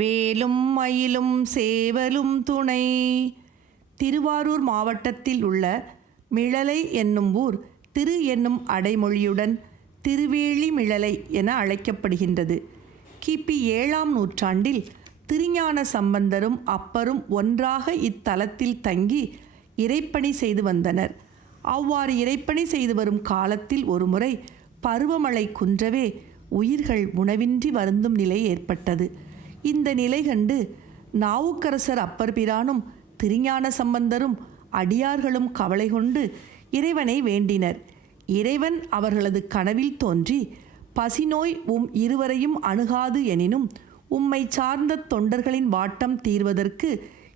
வேலும் மயிலும் சேவலும் துணை. திருவாரூர் மாவட்டத்தில் உள்ள மிழலை என்னும் ஊர் திரு என்னும் அடைமொழியுடன் திருவேலி மிழலை என அழைக்கப்படுகின்றது. கிபி ஏழாம் நூற்றாண்டில் திருஞான சம்பந்தரும் அப்பரும் ஒன்றாக இத்தலத்தில் தங்கி இறைப்பணி செய்து வந்தனர். அவ்வாறு இறைப்பணி செய்து வரும் காலத்தில் ஒருமுறை பருவமழை குன்றவே உயிர்கள் உணவின்றி வருந்தும் நிலை ஏற்பட்டது. இந்த நிலை கண்டு நாவுக்கரசர் அப்பர் பிரானும் திருஞான சம்பந்தரும் அடியார்களும் கவலை கொண்டு இறைவனை வேண்டினர். இறைவன் அவர்களது கனவில் தோன்றி பசிநோய் உம் இருவரையும் அணுகாது எனினும் உம்மை சார்ந்த தொண்டர்களின் வாட்டம் தீர்வதற்கு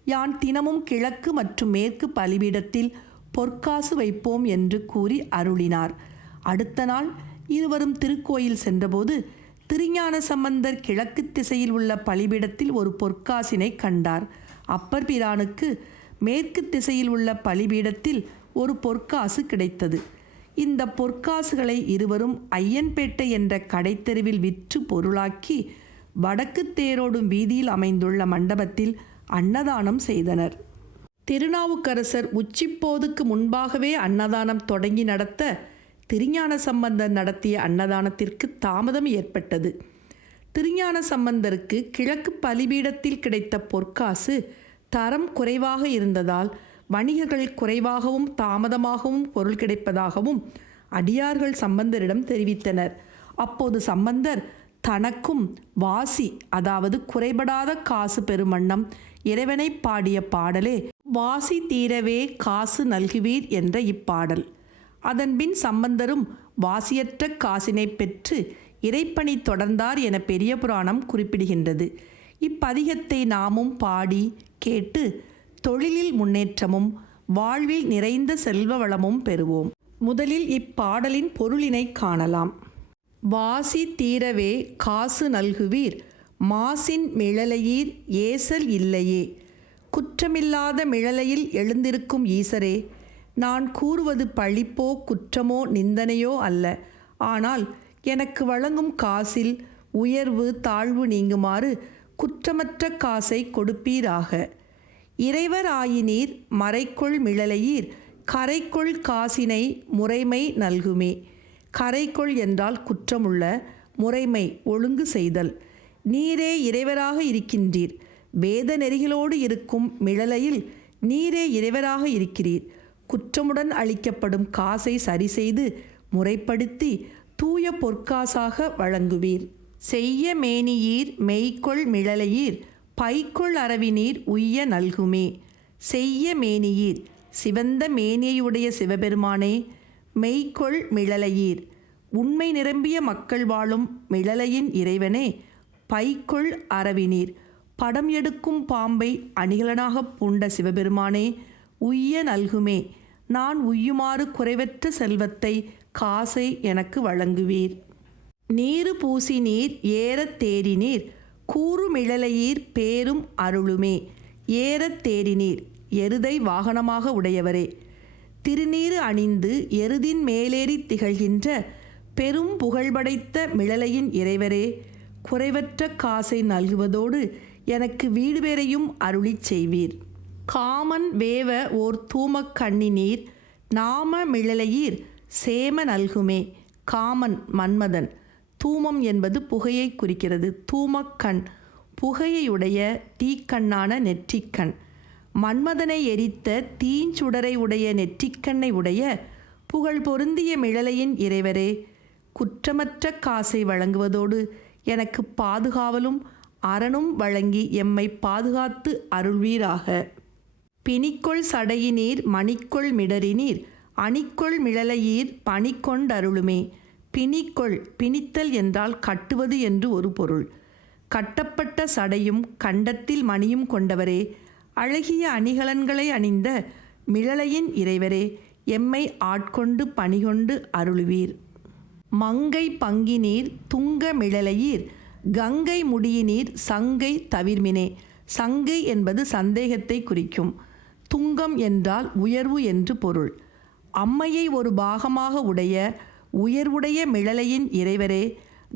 யான் தினமும் கிழக்கு மற்றும் மேற்கு பலிபீடத்தில் பொற்காசு வைப்போம் என்று கூறி அருளினார். அடுத்த நாள் இருவரும் திருக்கோயில் சென்றபோது திருஞான சம்பந்தர் கிழக்கு திசையில் உள்ள பலிபீடத்தில் ஒரு பொற்காசினை கண்டார். அப்பர் பிரானுக்கு மேற்கு திசையில் உள்ள பலிபீடத்தில் ஒரு பொற்காசு கிடைத்தது. இந்த பொற்காசுகளை இருவரும் ஐயன்பேட்டை என்ற கடைத்தெருவில் விற்று பொருளாக்கி வடக்கு தேரோடும் வீதியில் அமைந்துள்ள மண்டபத்தில் அன்னதானம் செய்தனர். திருநாவுக்கரசர் உச்சிப்போதுக்கு முன்பாகவே அன்னதானம் தொடங்கி நடத்த திருஞான சம்பந்தர் நடத்திய அன்னதானத்திற்கு தாமதம் ஏற்பட்டது. திருஞான சம்பந்தருக்கு கிழக்கு பலிபீடத்தில் கிடைத்த பொற்காசு தரம் குறைவாக இருந்ததால் வணிகர்கள் குறைவாகவும் தாமதமாகவும் பொருள் கிடைப்பதாகவும் அடியார்கள் சம்பந்தரிடம் தெரிவித்தனர். அப்போது சம்பந்தர் தனக்கும் வாசி அதாவது குறைபடாத காசு பெறும் வண்ணம் இறைவனை பாடிய பாடலே வாசி தீரவே காசு நல்குவீர் என்ற இப்பாடல். அதன்பின் சம்பந்தரும் வாசியற்ற காசினை பெற்று இறைப்பணி தொடர்ந்தார் என பெரிய புராணம் குறிப்பிடுகின்றது. இப்பதிகத்தை நாமும் பாடி கேட்டு தொழிலில் முன்னேற்றமும் வாழ்வில் நிறைந்த செல்வ வளமும் பெறுவோம். முதலில் இப்பாடலின் பொருளினை காணலாம். வாசி தீரவே காசு நல்குவீர் மாசின் மிழலையீர் ஏசல் இல்லையே. குற்றமில்லாத மிழலையில் எழுந்திருக்கும் ஈசரே நான் கூறுவது பழிப்போ குற்றமோ நிந்தனையோ அல்ல. ஆனால் எனக்கு வழங்கும் காசில் உயர்வு தாழ்வு நீங்குமாறு குற்றமற்ற காசை கொடுப்பீராக. இறைவர் ஆயினீர் மறைக்குள் மிழலையீர் கரைக்குள் காசினை முறைமை நல்குமே. கரைக்குள் என்றால் குற்றமுள்ள முறைமை ஒழுங்கு செய்தல். நீரே இறைவராக இருக்கின்றீர். வேத நெறிகளோடு இருக்கும் மிழலையில் நீரே இறைவராக இருக்கிறீர். குற்றமுடன் அளிக்கப்படும் காசை சரி செய்து முறைப்படுத்தி தூய பொற்காசாக வழங்குவீர். செய்ய மேனியீர் மெய்க்கொள் மிழலையீர் பைக்கொள் அரவினீர் உய்ய நல்குமே. செய்ய மேனியீர் சிவந்த மேனியுடைய சிவபெருமானே மெய்க்கொள் மிழலையீர். உண்மை நிரம்பிய மக்கள் வாழும் மிழலையின் இறைவனே பைக்கொள் அரவினீர் படம் எடுக்கும் பாம்பை அணிகலனாக பூண்ட சிவபெருமானே உய்ய நல்குமே. நான் உய்யுமாறு குறைவற்ற செல்வத்தை காசை எனக்கு வழங்குவீர். நீரு பூசி நீர் ஏறத் தேறினீர் கூறுமிழலையீர் பேரும் அருளுமே. ஏறத் தேறினீர் எருதை வாகனமாக உடையவரே. திருநீறு அணிந்து எருதின் மேலேறி திகழ்கின்ற பெரும் புகழ்படைத்த மிழலையின் இறைவரே குறைவற்ற காசை நல்குவதோடு எனக்கு வீடு பேரையும் அருளிச் செய்வீர். காமன் வேவ ஓர் தூமக் கண்ணினீர் நாம மிழலையீர் சேம நல்குமே. காமன் மன்மதன். தூமம் என்பது புகையை குறிக்கிறது. தூமக்கண் புகையுடைய தீக்கண்ணான நெற்றிக்கண் மன்மதனை எரித்த தீஞ்சுடரை உடைய நெற்றிக்கண்ணை உடைய புகழ் பொருந்திய மிழலையின் இறைவரே குற்றமற்ற காசை வழங்குவதோடு எனக்கு பாதுகாவலும் அரணும் வழங்கி எம்மை பாதுகாத்து அருள்வீராக. பிணிக்கொள் சடையினீர் மணிக்கொள் மிடறினீர் அணிக்கொள் மிளலையீர் பணிக்கொண்டருளுமே பிணிக்கொள் பிணித்தல் என்றால் கட்டுவது என்று ஒரு பொருள். கட்டப்பட்ட சடையும் கண்டத்தில் மணியும் கொண்டவரே. அழகிய அணிகலன்களை அணிந்த மிழலையின் இறைவரே. எம்மை ஆட்கொண்டு பணிகொண்டு அருளுவீர். மங்கை பங்கினீர் துங்க மிழலையீர். கங்கை முடியினீர் சங்கை தவிர்மினே. சங்கை என்பது சந்தேகத்தை குறிக்கும். துங்கம் என்றால் உயர்வு என்று பொருள். அம்மையை ஒரு பாகமாக உடைய உயர்வுடைய மிழலையின் இறைவரே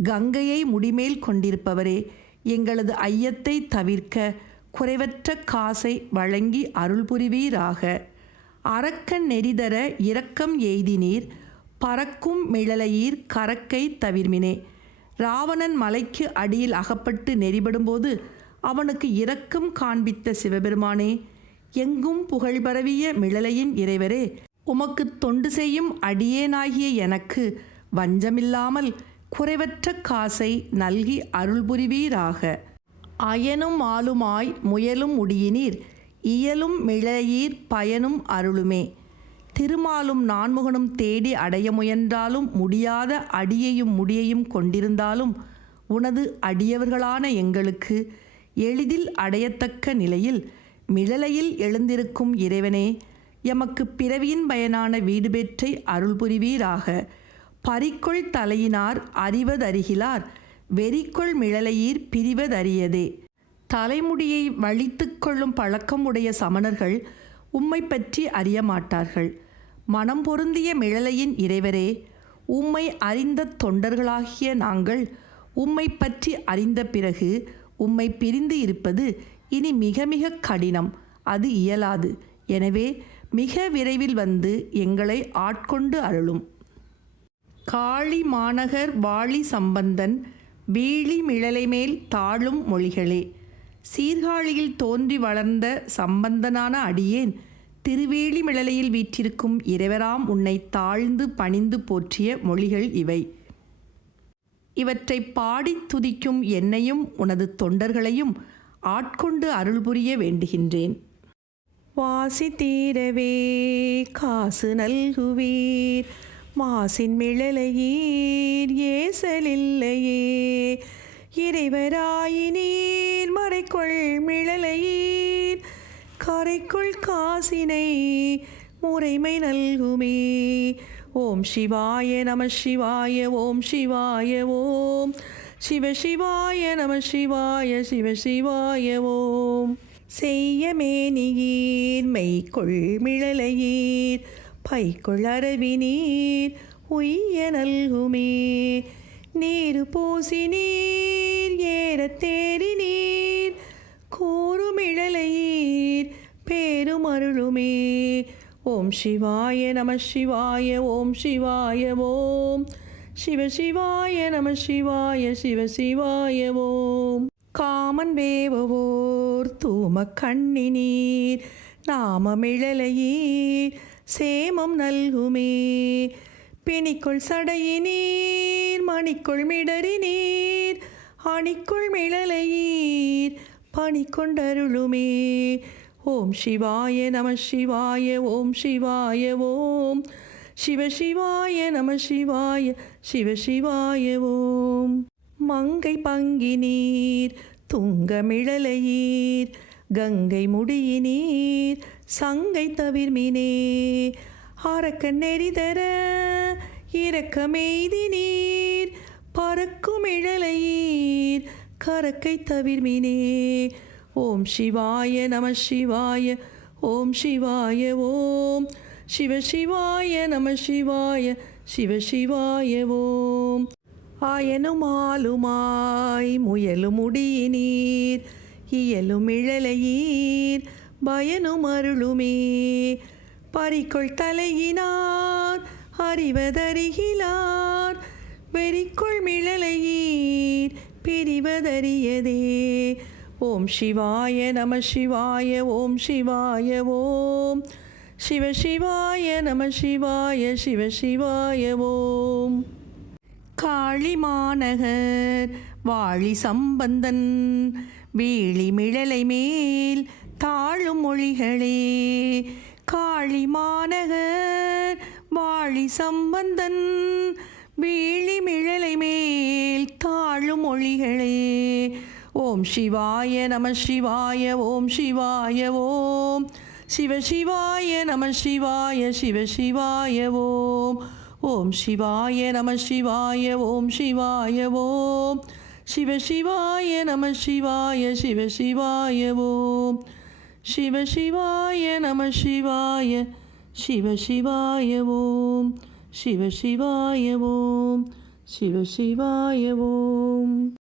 கங்கையை முடிமேல் கொண்டிருப்பவரே எங்களது ஐயத்தை தவிர்க்க குறைவற்ற காசை வழங்கி அருள் புரிவீராக அரக்கன் நெறிதர இரக்கம் எய்தினீர் பறக்கும் மிழலையீர் கரக்கை தவிர்மினே. ராவணன் மலைக்கு அடியில் அகப்பட்டு நெறிபடும்போது அவனுக்கு இரக்கம் காண்பித்த சிவபெருமானே எங்கும் புகழ் பரவிய மிழலையின் இறைவரே உமக்கு தொண்டு செய்யும் அடியேனாகிய எனக்கு வஞ்சமில்லாமல் குறைவற்ற காசை நல்கி அருள் புரிவீராக அயனும் ஆளுமாய் முயலும் முடியினீர் இயலும் மிழையீர் பயனும் அருளுமே. திருமாலும் நான்முகனும் தேடி அடைய முயன்றாலும் முடியாத அடியையும் முடியையும் கொண்டிருந்தாலும் உனது அடியவர்களான எங்களுக்கு எளிதில் அடையத்தக்க நிலையில் மிழலையில் எழுந்திருக்கும் இறைவனே எமக்கு பிறவியின் பயனான வீடு பெற்றை அருள் புரிவீராக பறிக்கொள் தலையினார் அறிவதறிகிலார் வெறிக்கொள் மிழலையீர் பிரிவதறியதே. தலைமுடியை வழித்து கொள்ளும் பழக்கம் உடைய சமணர்கள் உம்மை பற்றி அறிய மாட்டார்கள் மனம் பொருந்திய மிழலையின் இறைவரே உம்மை அறிந்த தொண்டர்களாகிய நாங்கள் உம்மை பற்றி அறிந்த பிறகு உம்மை பிரிந்து இருப்பது இனி மிக மிக கடினம். அது இயலாது. எனவே மிக விரைவில் வந்து எங்களை ஆட்கொண்டு அருளும். காளி மாநகர் வாளி சம்பந்தன் வீழி மிழலை மேல் தாழும் மொழிகளே. சீர்காழியில் தோன்றி வளர்ந்த சம்பந்தனான அடியேன் திருவேலி மிழலையில் வீற்றிருக்கும் இறைவராம் உன்னை தாழ்ந்து பணிந்து போற்றிய மொழிகள் இவை. இவற்றை பாடித் துதிக்கும் என்னையும் உனது தொண்டர்களையும் ஆட்கொண்டு அருள் புரிய வேண்டுகின்றேன். வாசி தீரவே காசு நல்குவீர். மாசின் மிழலையீர் ஏசலில்லையே இறைவராயினீர் மறைக்குள் மிழலையீர். கரைக்குள் காசினை முறைமை நல்குமே. ஓம் சிவாய நம சிவாய ஓம் சிவாய ஓம் சிவ சிவாய நம சிவாய சிவ சிவாய ஓம். செய்ய மேனியீர் மெய்கொள் மிழலையீர் பைக்குள் அரவி நீர் உய்ய நல்குமே. நீரு பூசி நீர் ஏறத்தேறி தேறி நீர் கூறுமிழலையீர் பேரும் அருளுமே. ஓம் சிவாய நம சிவாய ஓம் சிவாய ஓம். சிவ சிவாய நம சிவாய சிவ சிவாய ஓம். காமன் வேவோர் தூம கண்ணினீர் நாமமிழலையீர் சேமம் நல்குமே. பிணிக்குள் சடையினீர் மணிக்குள் மிடறினீர் அணிக்குள் மிழலையீர் பணி கொண்டருளுமே ஓம் சிவாய நம சிவாய ஓம் சிவாய ஓம். சிவ சிவாய நம சிவாய சிவ சிவாய ஓம். மங்கை பங்கினீர் துங்கமிழலையீர் கங்கை முடியினீர் சங்கை தவிர்மினே. அரக்கன் நெறிதர இரக்கமெய்தி நீர் பறக்கும் இழலையீர் கரக்கை தவிர்மினே. ஓம் சிவாய நம சிவாய ஓம் சிவாய ஓம். சிவ சிவாய நம சிவாய சிவ சிவாய ஓம். ஆயனும் ஆளுமாய் முயலும் முடியினீர் இயலும் இழலையீர் பயனும் அருளுமே பறிக்கொள் தலையினார் அறிவதறிகிலார் வெறிக்குள் மிழலையீர் பிரிவதறியதே. ஓம் சிவாய நம சிவாய ஓம் சிவாய ஓம். சிவ சிவாய நம சிவாய சிவ சிவாய ஓம். காளிமாநகர் வாழி சம்பந்தன் வீழி மிழலை மேல் தாழும் மொழிகளே. காளிமாநகர் வாழி சம்பந்தன் வீழி மிழலை மேல் தாழும் மொழிகளே. ஓம் சிவாய நம சிவாய ஓம் சிவாய ஓம். சிவ சிவாய நம சிவாய சிவ சிவாய ஓம். ஓம் சிவாய நம சிவாய ஓம் சிவாய ஓம். சிவ சிவாய நம சிவாய சிவ சிவாய ஓம். சிவ சிவாய நம சிவாய சிவ சிவாய ஓம். சிவ சிவாய ஓம். சிவ சிவாய ஓம்.